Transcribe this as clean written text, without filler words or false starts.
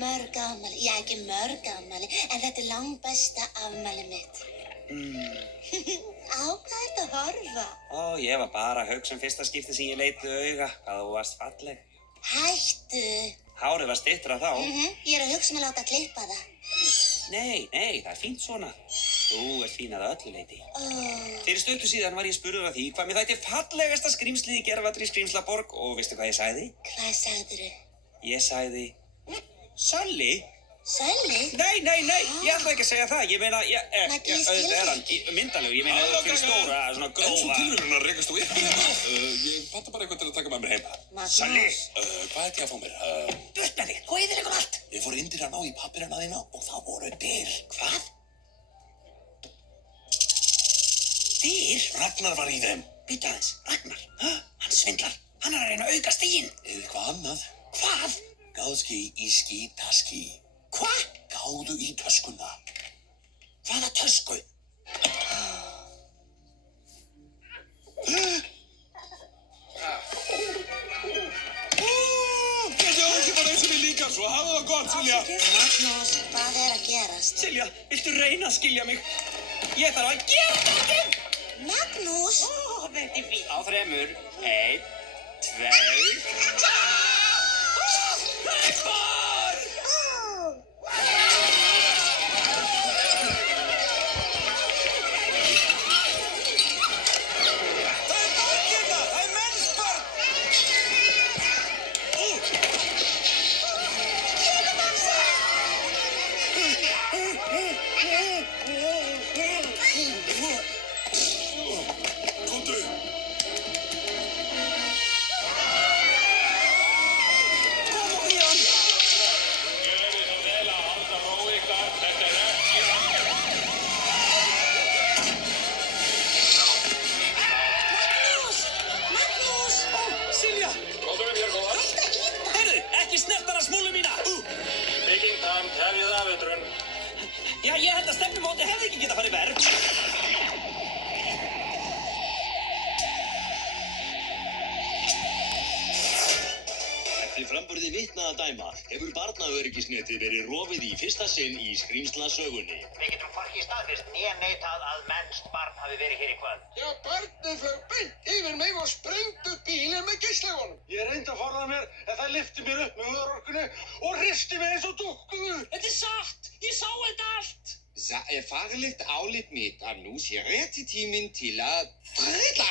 mörg afmæli. Já, ekki mörg afmæli, en þetta langbesta afmæli mitt. Á hvað ertu að horfa? Ég var bara að hugsa fyrsta skipti sem ég leit í auga hvað þú varst falleg. Hættu. Hárið var styttra þá. Ég er að hugsa að láta klippa það. Nei, það er fínt svona. Þú ert fín að öllu leyti. Fyrir stuttu síðan var ég spurður að því hvað mér þætti fallegasta skrímslið í gervallri Skrímslaborg og veistu hvað ég sagði? Hvað sagðirðu? Ég sagði... Sölli? Sölli? Nei, ég ætla ekki að segja það. Ég meina, Maggi, ég skil auðvitað er hann myndalegur. Ég meina, auðvitað fyrir stóra, svona grófa... En svo tilvíðunar rekast þú ykkur hérna. Ég panta bara eitthvað til að taka með mér heim. Sölli! Hvað ætti ég að fá mér? Burt með þig, þú eyðileggur allt. Ég fór inn til að ná í pappírana þína og það voru dyr. Hvað? Dyr? Ragnar var í þeim. Bíddu aðeins, Ragnar. Hann svindlar. Hann er að reyna að auka stiginn. Eða eitthvað annað. Hvað? Gáðski, íski, taski. Hvað? Gáðu í töskuna. Hvaða tösku? Þetta er ekki bara eins og við líka svo. Hafa það gott, Silja. Magnús, hvað er að gerast? Silja, viltu reyna að skilja mig? Ég þarf að gera þetta! Magnús? Þetta er fínt. Á 3. 1, 2... Já, ég held að stefnumóti hefði ekki getað farið verð. Eftir framburði vitna að dæma hefur barnaöryggisnetið verið rofið í fyrsta sinn í Skrímslasögunni. Við getum hvorki staðfest né neitað að mennst barn hafi verið hér í kvöld. Já, barnið flaug beint yfir mig og sprengdi upp bílinn með geislagonum. Ég reyndi að forða mér en það lyfti mér upp með örorkunni og hristi mig eins og dúkku. Þetta er satt! Ég sá þetta allt! Það faglegt álit mitt að nú sé rétti tíminn til að freda